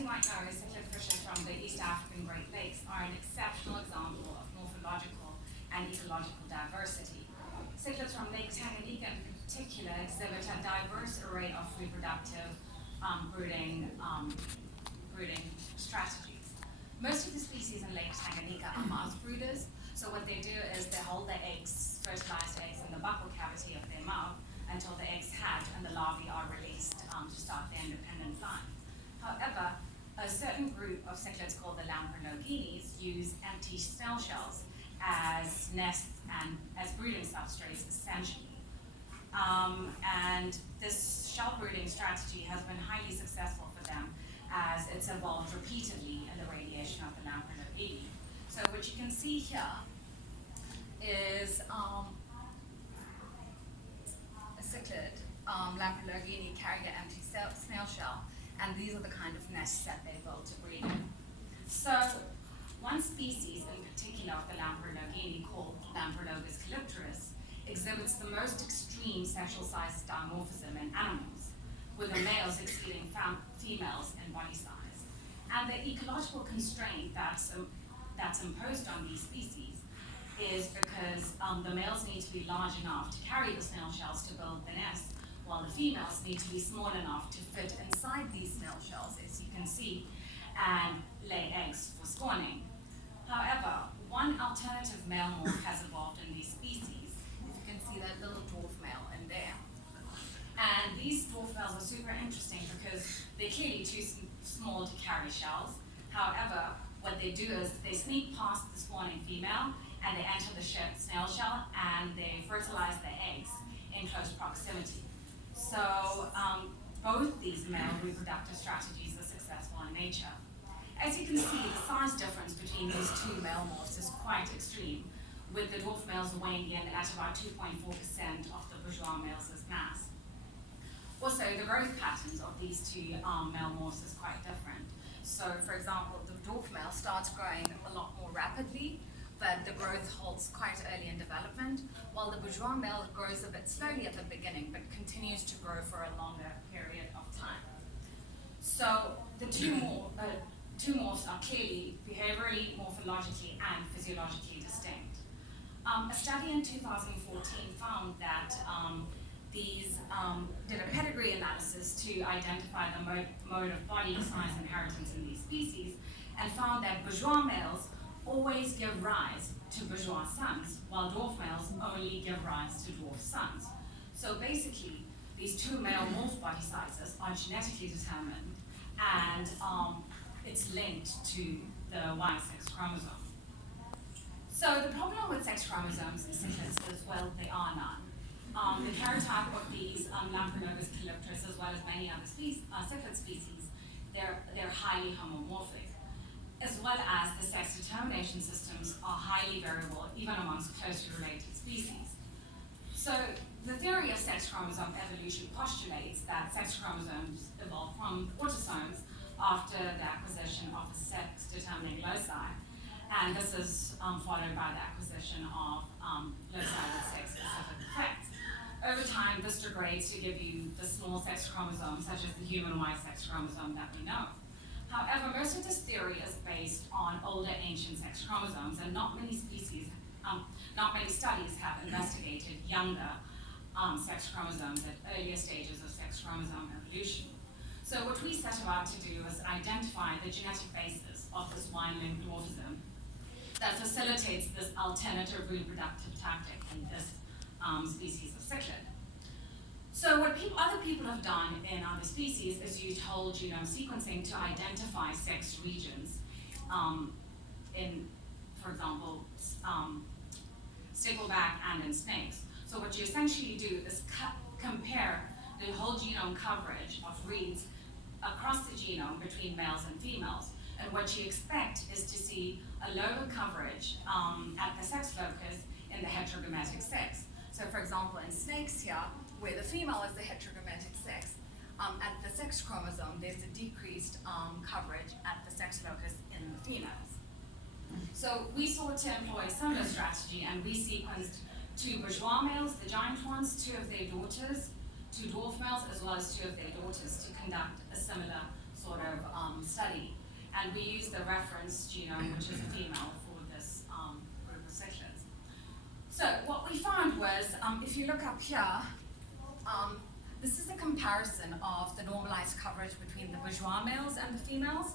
you might know, cichlid fishes from the East African Great Lakes are an exceptional example of morphological and ecological diversity. Cichlids from Lake Tanganyika in particular exhibit a diverse array of reproductive breeding strategies. Most of the species in Lake Tanganyika are mouth brooders, so what they do is they hold their eggs, fertilized eggs, in the buccal cavity of their mouth until the eggs hatch and the larvae are released to start their independent life. However, a certain group of cichlids called the Lamprinogenes use empty snail shells as nests and as brooding substrates, essentially. And this shell brooding strategy has been highly successful for them as it's evolved repeatedly in the radiation of the Lamprinogenes. So what you can see here is a cichlid, Lamprinogenes, carrying an empty snail shell, and these are the kind of nests that they build to breed in. So one species in particular of the Lamprinogenes, called Lamprinogus calypterus, exhibits the most extreme sexual size dimorphism in animals, with the males exceeding females in body size. And the ecological constraint that's imposed on these species is because the males need to be large enough to carry the snail shells to build the nest, while the females need to be small enough to fit inside these snail shells, as you can see, and lay eggs for spawning. However, one alternative male morph has evolved in these species. If you can see that little dwarf male in there. And these dwarf males are super interesting because they're clearly too small to carry shells. However, what they do is they sneak past the spawning female and they enter the snail shell and they fertilize the eggs in close proximity. So both these male reproductive strategies are successful in nature. As you can see, the size difference between these two male morphs is quite extreme, with the dwarf males weighing in at about 2.4% of the bourgeois males' mass. Also, the growth patterns of these two male morphs is quite different. So, for example, the dwarf male starts growing a lot more rapidly, but the growth halts quite early in development, while the bourgeois male grows a bit slowly at the beginning, but continues to grow for a longer period of time. So, the two morphs are clearly behaviorally, morphologically, and physiologically distinct. A study in 2014 found that these did a pedigree analysis to identify the mode of body size inheritance in these species, and found that bourgeois males always give rise to bourgeois sons, while dwarf males only give rise to dwarf sons. So basically, these two male morph body sizes are genetically determined, and it's linked to the Y-sex chromosome. So the problem with sex chromosomes in cichlids is, well, they are none. The karyotype of these Lamprinogus calypterus, as well as many other cichlid species, they're highly homomorphic, as well as the sex determination systems are highly variable, even amongst closely related species. So the theory of sex chromosome evolution postulates that sex chromosomes evolved from autosomes after the acquisition of a sex-determining loci, and this is followed by the acquisition of loci with sex-specific effects. Over time, this degrades to give you the small sex chromosomes, such as the human Y-sex chromosome that we know. However, most of this theory is based on older ancient sex chromosomes, and not many studies have investigated younger sex chromosomes at earlier stages of sex chromosome evolution. So what we set about to do is identify the genetic basis of this Y-linked dwarfism that facilitates this alternative reproductive tactic in this species of cichlid. So what other people have done in other species is use whole genome sequencing to identify sex regions in, for example, stickleback and in snakes. So what you essentially do is compare the whole genome coverage of reads across the genome between males and females. And what you expect is to see a lower coverage at the sex locus in the heterogametic sex. So for example, in snakes here, where the female is the heterogametic sex, at the sex chromosome, there's a decreased coverage at the sex locus in the females. So we sought to employ a similar strategy, and we sequenced 2 bourgeois males, the giant ones, 2 of their daughters, 2 dwarf males, as well as 2 of their daughters, to conduct a similar sort of study. And we used the reference genome, which is a female, for this group of cichlids. So what we found was, if you look up here, this is a comparison of the normalized coverage between the bourgeois males and the females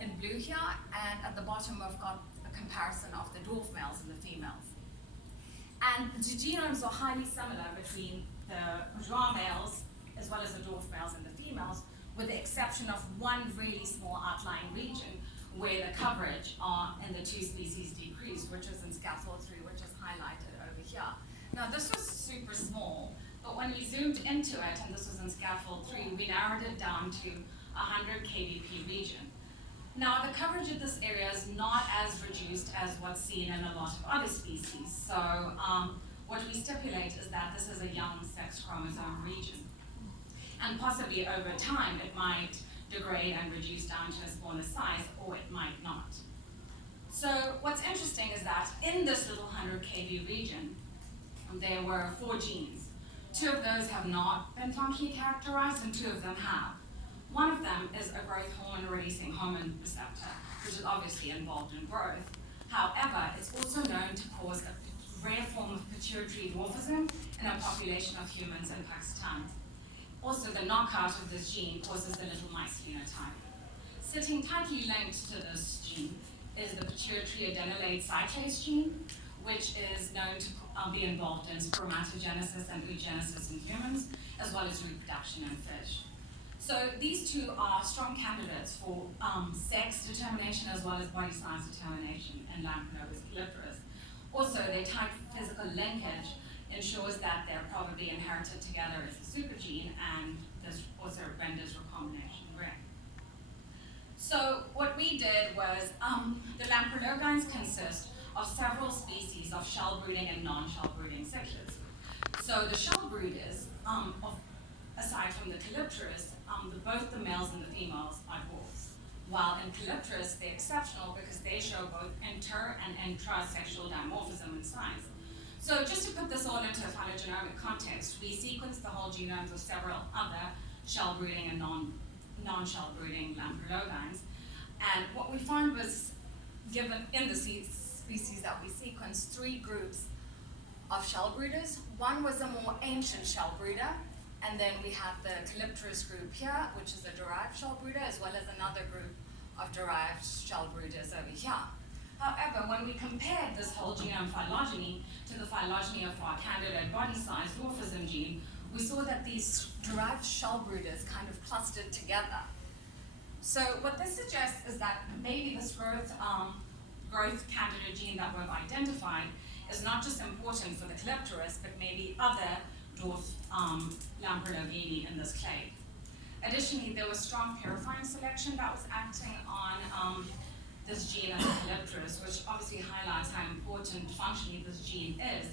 in blue here, and at the bottom we've got a comparison of the dwarf males and the females. And the genomes are highly similar between the bourgeois males as well as the dwarf males and the females, with the exception of one really small outlying region where the coverage in the two species decreased, which is in scaffold 3, which is highlighted over here. Now this was super small, but when we zoomed into it, and this was in scaffold 3, we narrowed it down to 100 kbp region. Now the coverage of this area is not as reduced as what's seen in a lot of other species. So what we stipulate is that this is a young sex chromosome region. And possibly over time, it might degrade and reduce down to a smaller size, or it might not. So what's interesting is that in this little 100 kb region, there were 4 genes. 2 of those have not been functionally characterized, and 2 of them have. One of them is a growth hormone-releasing hormone receptor, which is obviously involved in growth. However, it's also known to cause a rare form of pituitary dwarfism in a population of humans in Pakistan. Also, the knockout of this gene causes the little mice phenotype. Sitting tightly linked to this gene is the pituitary adenylate cyclase gene, which is known to be involved in spermatogenesis and oogenesis in humans, as well as reproduction in fish. So these 2 are strong candidates for sex determination as well as body size determination in Lampronobis calypterus. Also, their tight physical linkage ensures that they're probably inherited together as a supergene, and this also renders recombination rare. So what we did was, the Lampronogines consist of several species of shell breeding and non-shell breeding cichlids. So the shell breeders, aside from the calypterus, both the males and the females are dwarfs. While in calypterus, they're exceptional because they show both inter- and intrasexual dimorphism in size. So just to put this all into a phylogenomic context, we sequenced the whole genomes of several other shell breeding and non-shell breeding Lampronogines. And what we found was, given in the species that we sequenced, 3 groups of shell breeders. One was a more ancient shell breeder, and then we have the calypterus group here, which is a derived shell breeder, as well as another group of derived shell breeders over here. However, when we compared this whole genome phylogeny to the phylogeny of our candidate body size dwarfism gene, we saw that these derived shell breeders kind of clustered together. So what this suggests is that maybe this growth candidate gene that we've identified is not just important for the calypterus, but maybe other dwarf Lampronogini in this clade. Additionally, there was strong purifying selection that was acting on this gene of the calypterus, which obviously highlights how important functionally this gene is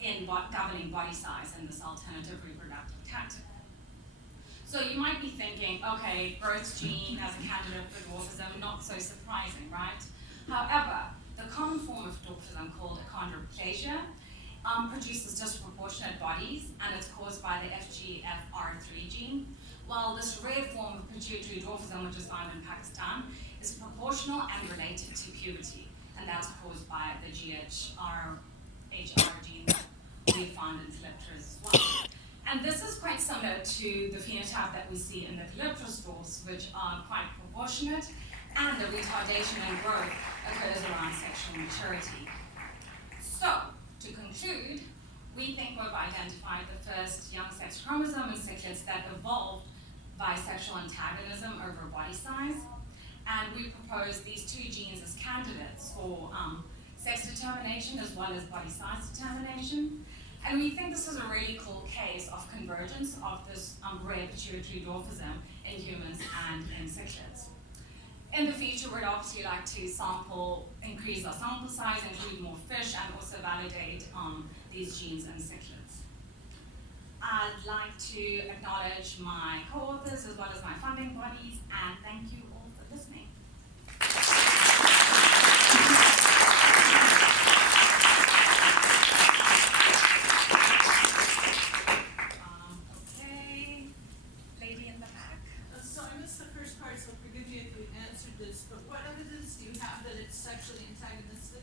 in governing body size in this alternative reproductive tactic. So you might be thinking, okay, growth gene as a candidate for dwarfism, not so surprising, right? However, the common form of dwarfism called achondroplasia produces disproportionate bodies, and it's caused by the FGFR3 gene, while this rare form of pituitary dwarfism, which is found in Pakistan, is proportional and related to puberty, and that's caused by the HR gene that we found in calypterus as well. And this is quite similar to the phenotype that we see in the calypterus dwarfs, which are quite proportionate, and the retardation in growth occurs around sexual maturity. So, to conclude, we think we've identified the first young sex chromosome in cichlids that evolved by sexual antagonism over body size, and we propose these 2 genes as candidates for sex determination as well as body size determination. And we think this is a really cool case of convergence of this rare pituitary dwarfism in humans and in cichlids. In the future, we'd obviously like to increase our sample size, include more fish, and also validate these genes in cichlids. I'd like to acknowledge my co-authors as well as my funding bodies, and thank you all for listening. So I missed the first part, so forgive me if we end. sexually antagonistic?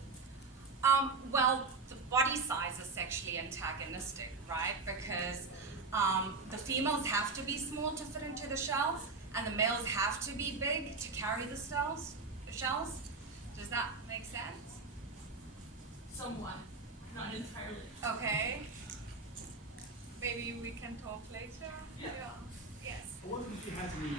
Well, the body size is sexually antagonistic, right? Because the females have to be small to fit into the shells, and the males have to be big to carry the shells. Does that make sense? Somewhat, not entirely. Okay. Maybe we can talk later. Yeah. Yes. I wonder if you had any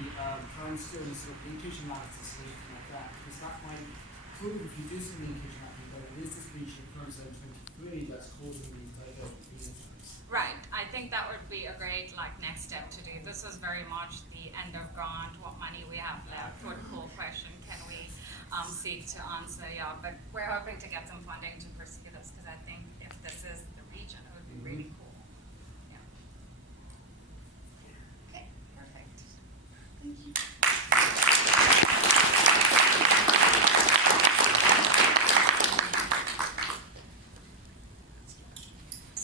timescale sort of linkage analysis or anything like that, because that might prove, if you do some linkage analysis, that it is this region of chromosome 23 that's causing these divergent phenotypes. Right. I think that would be a great next step to do. This is very much the end of grant, what money we have left, what cool question can we seek to answer, yeah. But we're hoping to get some funding to pursue